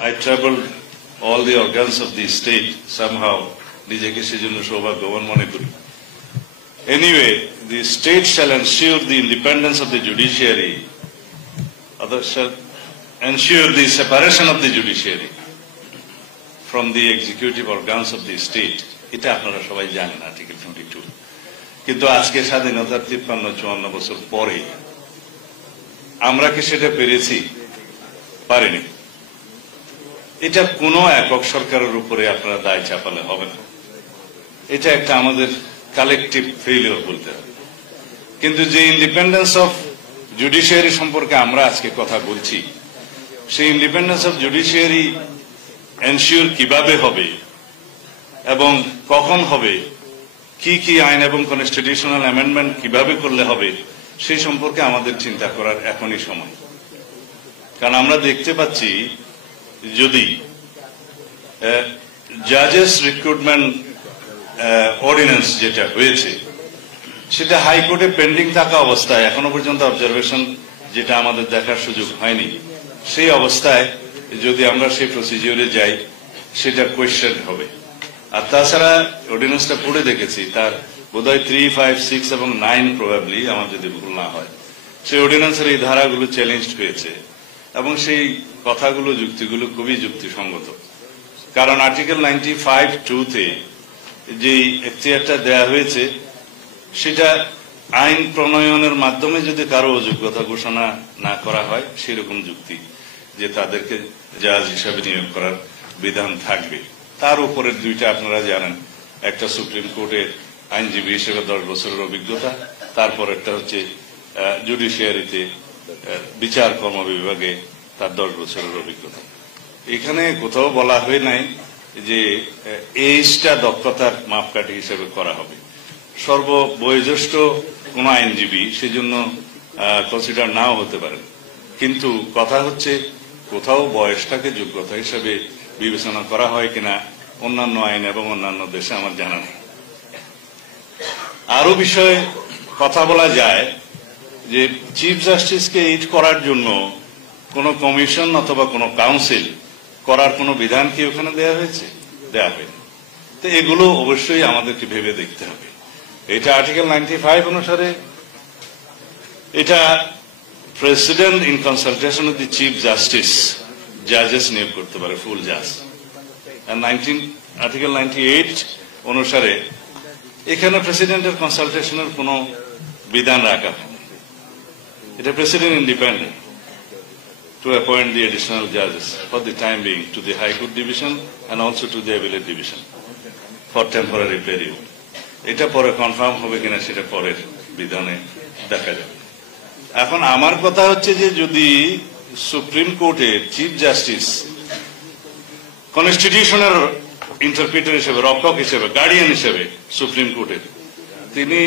I traveled all the organs of the state somehow. নিজেকে সেজন্য সৌভাগ্যবান মনে করি। Anyway, the state shall ensure the independence of the judiciary, others shall ensure the separation of the judiciary from the executive organs of the state. এটা আপনারা সবাই জানেন, article 22। কিন্তু আজকে স্বাধীনতার 53-54 বছর পরে আমরা কি সেটা পেরেছি? পারিনি। এটা কোনো একক সরকারের উপরে আপনারা দায় চাপালে হবে না। এটা একটা আমাদের কালেকটিভ ফেইলিওর বলতে হবে। কিন্তু যে ইন্ডিপেন্ডেন্স অফ জুডিশিয়ারি সম্পর্কে আমরা আজকে কথা বলছি, সেই ইন্ডিপেন্ডেন্স অফ জুডিশিয়ারি এনশিওর কিভাবে হবে এবং কখন হবে, কি কি আইন এবং কনস্টিটিউশনাল অ্যামেন্ডমেন্ট কিভাবে করলে হবে, সেই সম্পর্কে আমাদের চিন্তা করার এখনই সময়। কারণ আমরা দেখতে পাচ্ছি যদি জাজেস রিক্রুটমেন্ট অর্ডিন্যান্স যেটা হয়েছে সেটা হাইকোর্টে পেন্ডিং থাকা অবস্থায় এখনো পর্যন্ত অবজারভেশন যেটা আমাদের দেখার সুযোগ হয়নি, সেই অবস্থায় যদি আমরা সেই প্রসিজিওরে যাই সেটা কোয়েশ্চেন হবে। আর তাছাড়া অর্ডিন্যান্সটা পড়ে দেখেছি, তার বোধহয় 3, 5, 6 এবং 9 প্রবাবলি, আমার যদি ভুল না হয়, সেই অর্ডিন্যান্সের এই ধারাগুলো চ্যালেঞ্জ হয়েছে এবং সেই কথাগুলো যুক্তিগুলো খুবই যুক্তিসঙ্গত। কারণ আর্টিকেল 95(2)তে যে এখতিয়ারটা দেয়া হয়েছে সেটা আইন প্রণয়নের মাধ্যমে যদি কারো অযোগ্যতা ঘোষণা না করা হয় সেরকম যুক্তি যে তাদেরকে জাজ হিসাবে নিয়োগ করার বিধান থাকবে। তার উপরের দুইটা আপনারা জানেন, একটা সুপ্রিম কোর্টের আইনজীবী হিসেবে 10 বছরের অভিজ্ঞতা, তারপর একটা হচ্ছে জুডিশিয়ারিতে বিচার কর্ম বিভাগে তার 10 বছরের অভিজ্ঞতা। এখানে কোথাও বলা হয় নাই যে এইজটা দক্ষতার মাপকাঠি হিসেবে করা হবে। সর্ববয়োজ্যেষ্ঠ কোন আইনজীবী সেজন্য কনসিডার নাও হতে পারেন, কিন্তু কথা হচ্ছে কোথাও বয়সটাকে যোগ্যতা হিসেবে বিবেচনা করা হয় কিনা অন্যান্য আইন এবং অন্যান্য দেশে আমার জানা নেই। আরো বিষয়ে কথা বলা যায় যে চিফ জাস্টিসকে এইড করার জন্য কোন কমিশন অথবা কোন কাউন্সিল করার কোন বিধান কি ওখানে দেয়া হয়েছে? দেয়া হয়নি। তো এগুলো অবশ্যই আমাদেরকে ভেবে দেখতে হবে। এটা আর্টিকেল 95 অনুসারে এটা president in consultation with the chief justice জাজেস নিয়োগ করতে পারে, ফুল জাজ। আর্টিকেল 98 অনুসারে এখানে প্রেসিডেন্টের কনসালটেশনের কোন বিধান রাখা হয়। এটা president independent to appoint the additional judges for the time being to the High Court Division and also to the Appellate Division for temporary period. এটা পরে কনফার্ম হবে কিনা সেটা পরের বিধানে দেখা যাবে। এখন আমার কথা হচ্ছে যে যদি সুপ্রিম কোর্টের চিফ জাস্টিস কনস্টিটিউশনের ইন্টারপ্রিটার হিসেবে, রক্ষক হিসেবে, গার্ডিয়ান হিসেবে সুপ্রিম কোর্টের, তিনি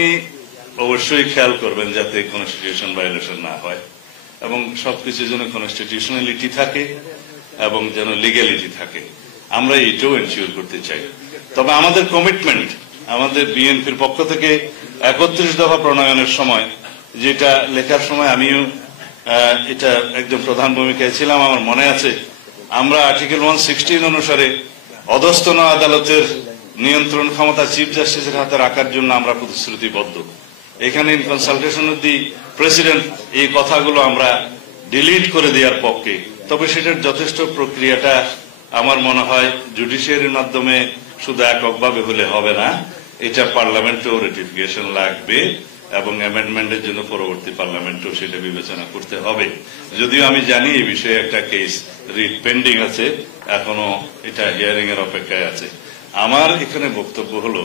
অবশ্যই খেয়াল করবেন যাতে কনস্টিটিউশন ভায়োলেশন না হয় এবং সবকিছু যেন কনস্টিটিউশনালিটি থাকে এবং যেন লিগ্যালিটি থাকে। আমরা এটাও এনশিওর করতে চাই। তবে আমাদের কমিটমেন্ট, আমাদের বিএনপির পক্ষ থেকে 31 দফা প্রণয়নের সময়, যেটা লেখার সময় আমিও এটা একদম প্রধান ভূমিকায় ছিলাম, আমার মনে আছে, আমরা আর্টিকেল 116 অনুসারে অধস্তন আদালতের নিয়ন্ত্রণ ক্ষমতা চিফ জাস্টিসের হাতে রাখার জন্য আমরা প্রতিশ্রুতিবদ্ধ। এখানে in consultation with the president এই কথাগুলো আমরা ডিলিট করে দেওয়ার পক্ষে। তবে সেটার যথেষ্ট প্রক্রিয়াটা আমার মনে হয় জুডিশিয়ারির মাধ্যমে শুধু এককভাবে হলে হবে না, এটা পার্লামেন্টেও রেটিফিকেশন লাগবে এবং অ্যামেন্ডমেন্টের জন্য পরবর্তী পার্লামেন্টেও সেটা বিবেচনা করতে হবে। যদিও আমি জানি এই বিষয়ে একটা কেস রিট পেন্ডিং আছে, এখনো এটা হিয়ারিং এর অপেক্ষায় আছে। আমার এখানে বক্তব্য হলো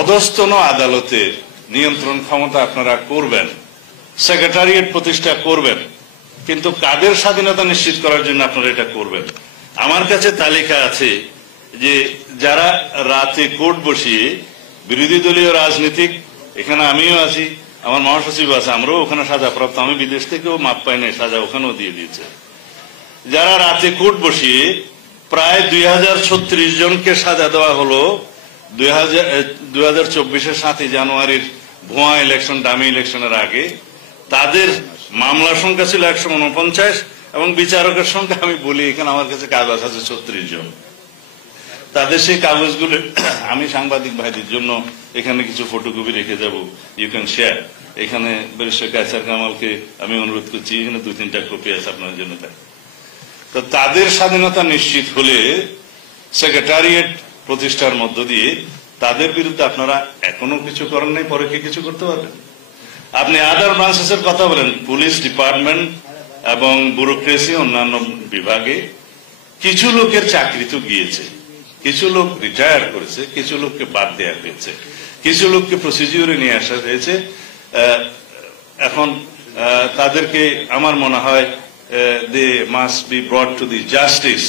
অধস্তন আদালতের নিয়ন্ত্রণ ক্ষমতা আপনারা করবেন, সেক্রেটারিয়েট প্রতিষ্ঠা করবেন, কিন্তু কাদের স্বাধীনতা নিশ্চিত করার জন্য আপনারা এটা করবেন? আমার কাছে তালিকা আছে যে যারা রাতে কোর্ট বসিয়ে বিরোধী দলীয় রাজনীতিক, এখানে আমিও আছি, আমার মহাসচিব আছে, আমরাও ওখানে সাজাপ্রাপ্ত, আমি বিদেশ থেকেও মাপ পাই নাই, সাজা ওখানেও দিয়ে দিয়েছে। যারা রাতে কোর্ট বসিয়ে প্রায় 2036 জনকে সাজা দেওয়া হলো 2024-এর 7 জানুয়ারির ভুয়া ইলেকশন, ডামি ইলেকশনের আগে, তাদের মামলার সংখ্যা ছিল 149, এবং বিচারকের সংখ্যা আমি বলি, এখানে আমার কাছে কাগজ আছে 36 জন। তাদের সেই কাগজগুলো আমি সাংবাদিক ভাইদের জন্য এখানে কিছু ফটোকপি রেখে যাব, ইউ ক্যান শেয়ার। এখানে ব্যারিস্টার কায়সার কামালকে আমি অনুরোধ করছি, এখানে 2-3টা কপি আছে আপনার জন্য। তো তাদের স্বাধীনতা নিশ্চিত হলে সেক্রেটারিয়েট প্রতিষ্ঠার মধ্য দিয়ে তাদের বিরুদ্ধে আপনারা এখনো কিছু করেন নাই, পরে কি কিছু করতে পারবেন? আপনি আদার ব্রাঞ্চেসের কথা বলেন, পুলিশ ডিপার্টমেন্ট এবং ব্যুরোক্রেসি অন্যান্য বিভাগে কিছু লোকের চাকরি তো গিয়েছে, কিছু লোক রিটায়ার করেছে, কিছু লোককে বাদ দেওয়া হয়েছে, কিছু লোককে প্রসিডিউরে নিয়ে আসা হয়েছে। এখন তাদেরকে আমার মনে হয় they must be brought to the justice.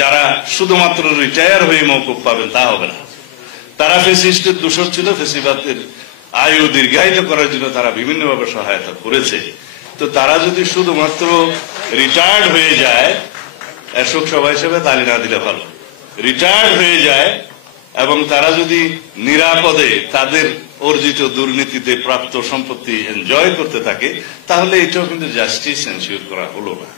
যারা শুধুমাত্র রিটায়ার হয়ে মওকুফ পাবেন তা হবে না। তারা ফ্যাসিস্টের দূষণ ছিল, ফ্যাসিবাদের আয়ু দীর্ঘায়িত করার জন্য তারা বিভিন্নভাবে সহায়তা করেছে। তো তারা যদি শুধুমাত্র রিটায়ার্ড হয়ে যায়, শোকসভা হিসেবে তালি না দিলে ভালো, রিটায়ার্ড হয়ে যায় এবং তারা যদি নিরাপদে তাদের অর্জিত দুর্নীতিতে প্রাপ্ত সম্পত্তি এনজয় করতে থাকে, তাহলে এটাও কিন্তু জাস্টিস এনশিওর করা হলো না।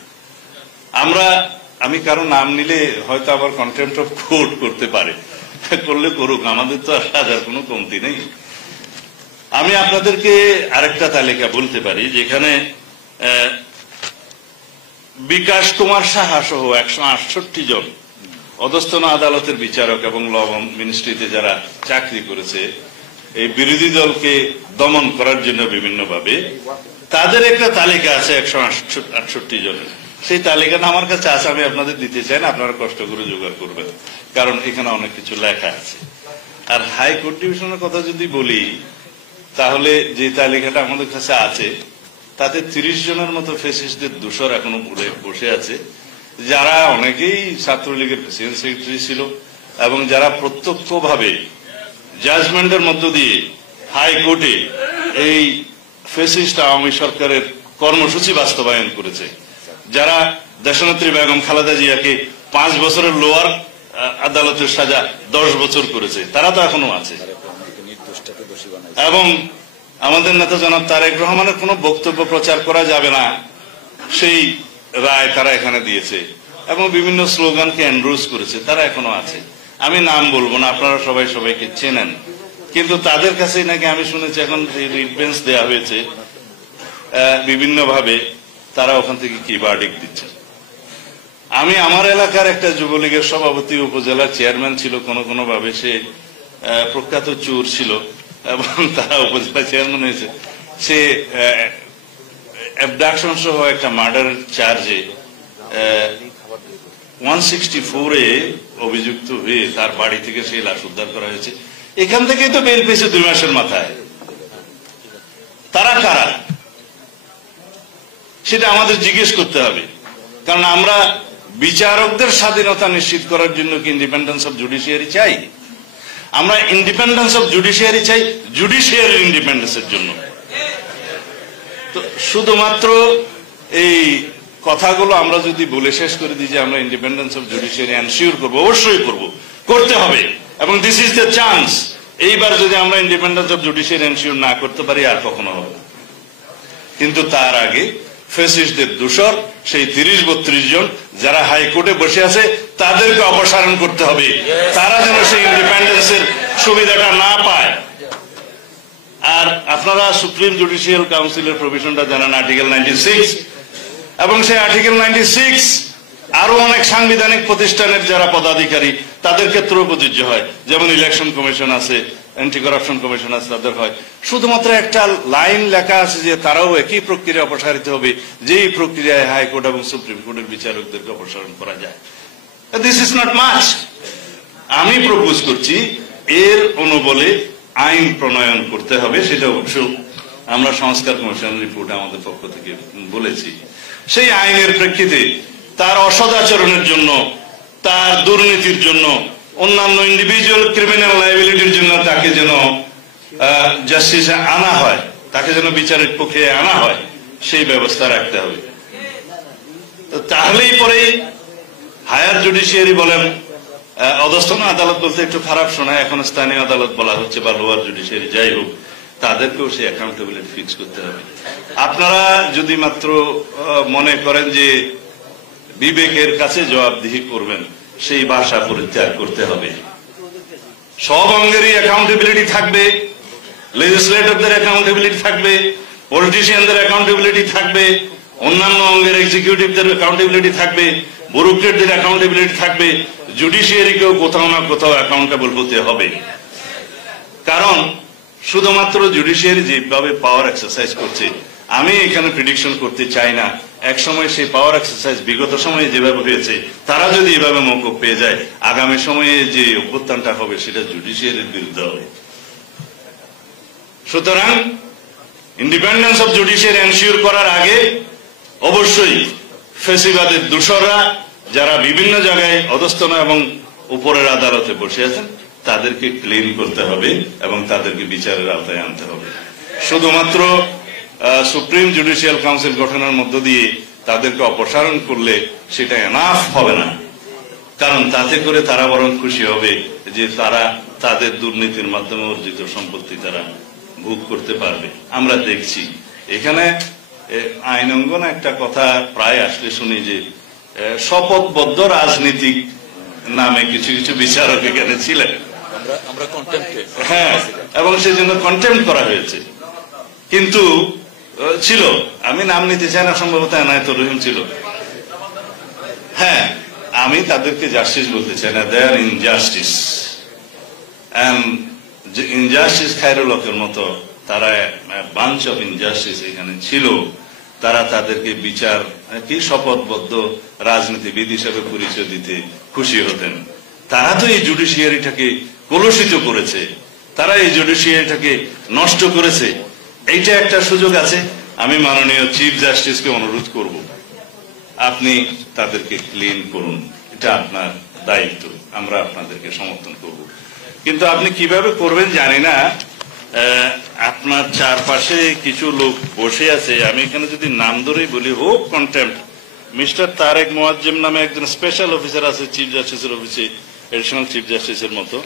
আমি কারো নাম নিলে হয়তো আবার কন্টেম্পট অফ কোর্ট করতে পারে, করলে করুক, আমাদের তো আর সাজার কোনো কমতি নেই। আমি আপনাদেরকে আরেকটা তালিকা বলতে পারি, যেখানে বিকাশ কুমার সাহা সহ 168 জন অধস্তন আদালতের বিচারক এবং ল মিনিস্ট্রিতে যারা চাকরি করেছে এই বিরোধী দলকে দমন করার জন্য বিভিন্নভাবে, তাদের একটা তালিকা আছে 168 জনের। সেই তালিকাটা আমার কাছে আছে, আমি আপনাদের দিতে চাই না, আপনারা কষ্ট করে জোগাড় করবেন, কারণ এখানে অনেক কিছু লেখা আছে। আর হাইকোর্ট ডিভিশনের কথা যদি বলি, তাহলে যে তালিকাটা আমাদের কাছে আছে তাতে 30 জনের মতো ফ্যাসিস্টদের দোষর এখনো বসে আছে, যারা অনেকেই ছাত্রলীগের প্রেসিডেন্ট সেক্রেটারি ছিল এবং যারা প্রত্যক্ষভাবে জাজমেন্টের মধ্য দিয়ে হাইকোর্টে এই ফ্যাসিস্ট আওয়ামী সরকারের কর্মসূচি বাস্তবায়ন করেছে, যারা দেশনেত্রী বেগম খালেদা জিয়াকে 5 বছরের লোয়ার আদালতের সাজা 10 বছর করেছে, তারা তো এখনো আছে। এবং আমাদের নেতা জনাব তারেক রহমানের কোনো বক্তব্য প্রচার করা যাবে না, সেই রায় তারা এখানে দিয়েছে এবং বিভিন্ন স্লোগানকে এনডোর্স করেছে, তারা এখনো আছে। আমি নাম বলবো না, আপনারা সবাই সবাইকে চেনেন, কিন্তু তাদের কাছে নাকি আমি শুনেছি এখন রিট বেঞ্চ দেওয়া হয়েছে, বিভিন্নভাবে তারা ওখান থেকে কি ভার্ডিক্ট দিচ্ছে। আমি আমার এলাকার একটা যুবলীগের সভাপতি, উপজেলার চেয়ারম্যান ছিল, কোনো ভাবে সে প্রখ্যাত চোর ছিল এবং তারা উপজেলা চেয়ারম্যান হয়েছে। সে অ্যাবডাকশন সহ একটা মার্ডার চার্জে 164-এ অভিযুক্ত হয়ে তার বাড়ি থেকে সেই লাশ উদ্ধার করা হয়েছে। এখান থেকেই তো বেল পেয়েছে 2 মাসের মাথায়। তারা কারা সেটা আমাদের জিজ্ঞেস করতে হবে, কারণ আমরা বিচারকদের স্বাধীনতা নিশ্চিত করার জন্য কি ইন্ডিপেন্ডেন্স অফ জুডিশিয়ারি চাই? আমরা ইন্ডিপেন্ডেন্স অফ জুডিশিয়ারি চাই জুডিশিয়ারি ইন্ডিপেন্ডেন্সের জন্য। তো শুধুমাত্র এই কথাগুলো আমরা যদি বলে শেষ করে দিই যে আমরা ইন্ডিপেন্ডেন্স অফ জুডিশিয়ারি এনশিওর করবো, অবশ্যই করতে হবে, এবং দিস ইজ দ্য চান্স। এইবার যদি আমরা ইন্ডিপেন্ডেন্স অফ জুডিশিয়ারি এনশিওর না করতে পারি, আর কখনো হবে না। কিন্তু তার আগে ফ্যাসিস্টদের দোষর সেই 30-32 জন যারা হাইকোর্টে বসে আছে তাদেরকে অপসারণ করতে হবে, তারা যেন সেই ইন্ডিপেন্ডেন্সের সুবিধাটা না পায়। আর আপনারা সুপ্রিম জুডিশিয়াল কাউন্সিলের প্রভিশনটা জানেন, আর্টিকেল 96, এবং সেই আর্টিকেল 96 আরো অনেক সাংবিধানিক প্রতিষ্ঠানের যারা পদাধিকারী তাদের ক্ষেত্রেও প্রযোজ্য হয়, যেমন ইলেকশন কমিশন আছে, অ্যান্টি করাপশন কমিশন আছে, তাদের হয়। শুধুমাত্র একটা লাইন লেখা আছে যে তারাও একই প্রক্রিয়া অপসারিত হবে, যেই প্রক্রিয়ায় হাইকোর্ট এবং সুপ্রিম কোর্টের বিচারকদেরকে অপসারণ করা যায়। This is not much. আমি প্রপোজ করছি এর অনুবলে আইন প্রণয়ন করতে হবে, সেটা অবশ্য আমরা সংস্কার কমিশনের রিপোর্টে আমাদের পক্ষ থেকে বলেছি। সেই আইনের প্রেক্ষিতে তার অসদাচরণের জন্য, তার দুর্নীতির জন্য, অন্যান্য ইন্ডিভিজুয়াল ক্রিমিনাল লায়াবিলিটির জন্য তাকে যেন জাস্টিসে আনা হয়, তাকে যেন বিচারের পক্ষে আনা হয়, সেই ব্যবস্থা রাখতে হবে। তাহলেই পরে হায়ার জুডিশিয়ারি বলেন, অধস্তন আদালত বলতে একটু খারাপ শোনায়, এখন স্থানীয় আদালত বলা হচ্ছে বা লোয়ার জুডিশিয়ারি, যাই হোক, তাদেরকেও সেই অ্যাকাউন্টেবিলিটি ফিক্স করতে হবে। আপনারা যদি মাত্র মনে করেন যে বিবেকের কাছে জবাবদিহি করবেন, সেই ভাষা পরিত্যাগ করতে হবে। সব অঙ্গেরই অ্যাকাউন্টেবিলিটি থাকবে, লেজিসলেটরদের অ্যাকাউন্টেবিলিটি থাকবে, পলিটিশিয়ানদের অ্যাকাউন্টেবিলিটি থাকবে, অন্যান্য অঙ্গের এক্সিকিউটিভদের অ্যাকাউন্টেবিলিটি থাকবে, ব্যুরোক্রেটদের অ্যাকাউন্টেবিলিটি থাকবে, জুডিশিয়ারিকেও কোথাও না কোথাও অ্যাকাউন্টেবল হতে হবে। কারণ শুধুমাত্র জুডিশিয়ারি যেভাবে পাওয়ার এক্সারসাইজ করছে, আমি এখানে প্রেডিকশন করতে চাই না এক সময় সেই পাওয়ার এক্সারসাইজ বিগত সময়ে যেভাবে হয়েছে, তারা যদি এভাবে মওকুফ পেয়ে যায়, আগামী সময়ে যে অভ্যুত্থানটা হবে সেটা জুডিশিয়ারির বিরুদ্ধে হবে। সুতরাং ইন্ডিপেন্ডেন্স অফ জুডিশিয়ারি এনশিওর করার আগে অবশ্যই ফেসিবাদের দোসররা যারা বিভিন্ন জায়গায় অধস্তন এবং উপরের আদালতে বসে আছেন, তাদেরকে ক্লিন করতে হবে এবং তাদেরকে বিচারের আওতায় আনতে হবে। শুধুমাত্র সুপ্রিম জুডিশিয়াল কাউন্সিল গঠনের মধ্য দিয়ে তাদেরকে অপসারণ করলে সেটা এনাফ হবে না। কারণ তাতে করে তারা বরং খুশি হবে যে তারা তাদের দুর্নীতির মাধ্যমে অর্জিত সম্পত্তি তারা ভোগ করতে পারবে। আমরা দেখছি এখানে আইন অঙ্গনে একটা কথা প্রায় আসলে শুনি যে শপথবদ্ধ রাজনীতিক নামে কিছু কিছু বিচারক এখানে ছিলেন, হ্যাঁ, এবং সেজন্য কন্টেম্প্ট করা হয়েছে। কিন্তু ছিল, আমি নাম নিতে চাই না, সম্ভবত এনায়েতুর রহিম ছিল। হ্যাঁ, আমি তাদেরকে জাস্টিস বলতে চাই না, দে আর ইনজাস্টিস। ইনজাস্টিস খায়রুল হকের মতো তারা বাঞ্চ অফ ইনজাস্টিস এখানে ছিল। তারা তাদেরকে বিচার কি শপথবদ্ধ রাজনীতিবিদ হিসেবে পরিচয় দিতে খুশি হতেন। তারা তো এই জুডিশিয়ারিটাকে কলুষিত করেছে, তারা এই জুডিশিয়ারিটাকে নষ্ট করেছে। এইটা একটা সুযোগ আছে। আমি মাননীয় চিফ জাস্টিসকে অনুরোধ করব, আপনি তাদেরকে ক্লিন করুন, এটা আপনার দায়িত্ব, আমরা আপনাদেরকে সমর্থন করব। কিন্তু আপনি কিভাবে করবেন জানি না। আপনার চারপাশে কিছু লোক বসে আছে, আমি এখানে যদি নাম ধরেই বলি, হোক কন্টেম্প্ট, মিস্টার তারেক মোয়াজ্জেম নামে একজন স্পেশাল অফিসার আছে চিফ জাস্টিসের অফিসে, এডিশনাল চিফ জাস্টিসের মতো,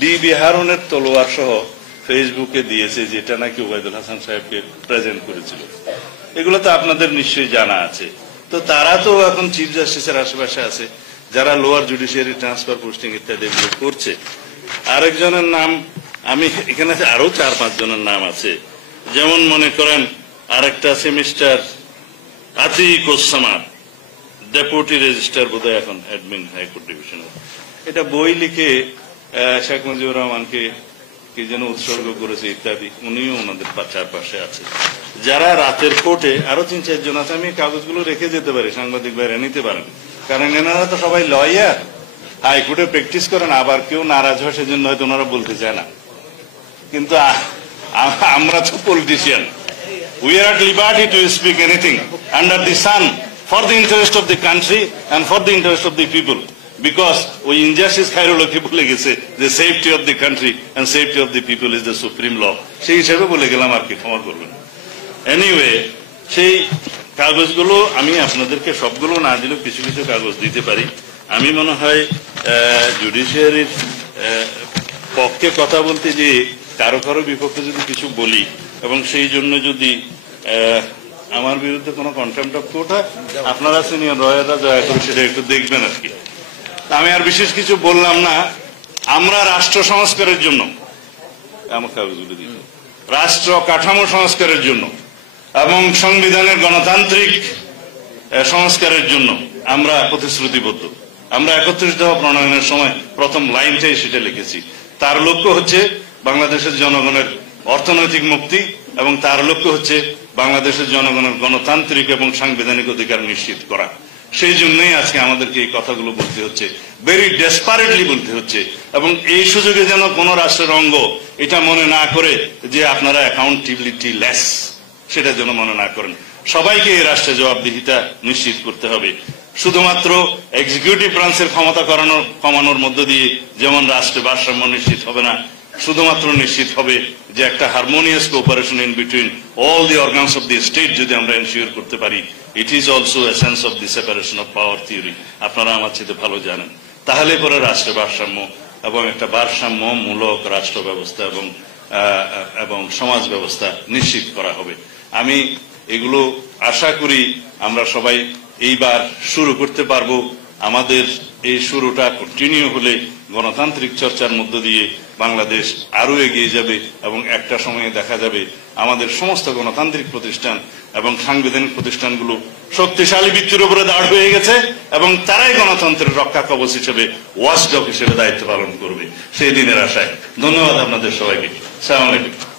ডিবি হারুনের তলোয়ার সহ ফেসবুকে দিয়েছে, যেটা নাকি ওবায়দুল হাসান সাহেবকে প্রেজেন্ট করেছিল। এগুলো তো আপনাদের নিশ্চয়ই জানা আছে। তো তারা তো এখন চিফ জাস্টিসের আশেপাশে আছে, যারা লোয়ার জুডিশিয়ারি ট্রান্সফার পোস্টিং ইত্যাদি এগুলো করছে। আরেকজনের নাম, আমি এখানে আরো 4-5 জনের নাম আছে। যেমন মনে করেন আরেকটা আছে মিস্টার আতিকুজ্জামান, ডেপুটি রেজিস্ট্রার বোধহয় এখন অ্যাডমিন হাইকোর্ট ডিভিশনের। এটা বই লিখে শেখ মুজিবুর রহমানকে কি যেন উৎসর্গ করেছে ইত্যাদি, উনিও ওনাদের চারপাশে আছে। যারা রাতের কোর্টে আরো 3-4 জন আছে, আমি কাগজগুলো রেখে যেতে পারি, সাংবাদিক ভাইরা নিতে পারেন, কারণ এনারা তো সবাই লয়ার, হাইকোর্টে প্র্যাকটিস করেন। আবার কেউ নারাজ হয় সেজন্য হয়তো ওনারা বলতে চায় না, কিন্তু আমরা তো politician, we are at liberty to speak anything under the sun for the interest of the country and for the interest of the people. Because ওই ইনজাস্টিস খায়রুল হক বলে গেছে যে safety of the country and safety of the people is the supreme law, সেই হিসেবে বলে গেলাম আর কি, ক্ষমা করবেন। এনিওয়ে, সেই কাগজগুলো আমি আপনাদেরকে সবগুলো না দিলেও কিছু কিছু কাগজ দিতে পারি। আমি মনে হয় জুডিশিয়ারির পক্ষে কথা বলতে যে কারো কারো বিপক্ষে যদি কিছু বলি এবং সেই জন্য যদি আমার বিরুদ্ধে কোনো কন্টেম্প্ট অফ কোর্ট হয়, আপনারা সিনিয়র লয়াররা দয়া করে সেটা একটু দেখবেন আর কি। আমি আর বিশেষ কিছু বললাম না। আমরা রাষ্ট্র সংস্কারের জন্য, আমার কাগজগুলো দিন, রাষ্ট্র কাঠামো সংস্কারের জন্য এবং সংবিধানের গণতান্ত্রিক সংস্কারের জন্য আমরা প্রতিশ্রুতিবদ্ধ। আমরা 31 দফা প্রণয়নের সময় প্রথম লাইনটাই সেটা লিখেছি। তার লক্ষ্য হচ্ছে বাংলাদেশের জনগণের অর্থনৈতিক মুক্তি এবং তার লক্ষ্য হচ্ছে বাংলাদেশের জনগণের গণতান্ত্রিক এবং সাংবিধানিক অধিকার নিশ্চিত করা। সেই জন্যই আজকে আমাদেরকে এই কথাগুলো বলতে হচ্ছে, ভেরি ডেসপারেটলি বলতে হচ্ছে। এবং এই সুযোগে যেন কোন রাষ্ট্রের অঙ্গ এটা মনে না করে যে আপনারা অ্যাকাউন্টেবিলিটি লেস, সেটা যেন মনে না করেন। সবাইকে এই রাষ্ট্রের জবাবদিহিতা নিশ্চিত করতে হবে। শুধুমাত্র এক্সিকিউটিভ ব্রাঞ্চের ক্ষমতা কমানোর মধ্য দিয়ে যেমন রাষ্ট্রে ভারসাম্য নিশ্চিত হবে না, শুধুমাত্র নিশ্চিত হবে যে একটা harmonious cooperation in between all the organs of the state যদি আমরা এনশিওর করতে পারি। It is also essence of the separation of power theory, আপনারা আমার চেয়ে ভালো জানেন। তাহলে পরে রাষ্ট্রে ভারসাম্য এবং একটা ভারসাম্যমূলক রাষ্ট্র ব্যবস্থা এবং এবং সমাজ ব্যবস্থা নিশ্চিত করা হবে। আমি এগুলো আশা করি আমরা সবাই এইবার শুরু করতে পারবো। আমাদের এই শুরুটা কন্টিনিউ হলে গণতান্ত্রিক চর্চার মধ্য দিয়ে বাংলাদেশ আরো এগিয়ে যাবে এবং একটা সময়ে দেখা যাবে আমাদের সমস্ত গণতান্ত্রিক প্রতিষ্ঠান এবং সাংবিধানিক প্রতিষ্ঠানগুলো শক্তিশালী ভিত্তির উপরে দাঁড় হয়ে গেছে এবং তারাই গণতন্ত্রের রক্ষা কবচ হিসেবে ওয়াচডগ হিসেবে দায়িত্ব পালন করবে সেই দিনের আশায়। ধন্যবাদ আপনাদের সবাইকে। আসসালামু আলাইকুম।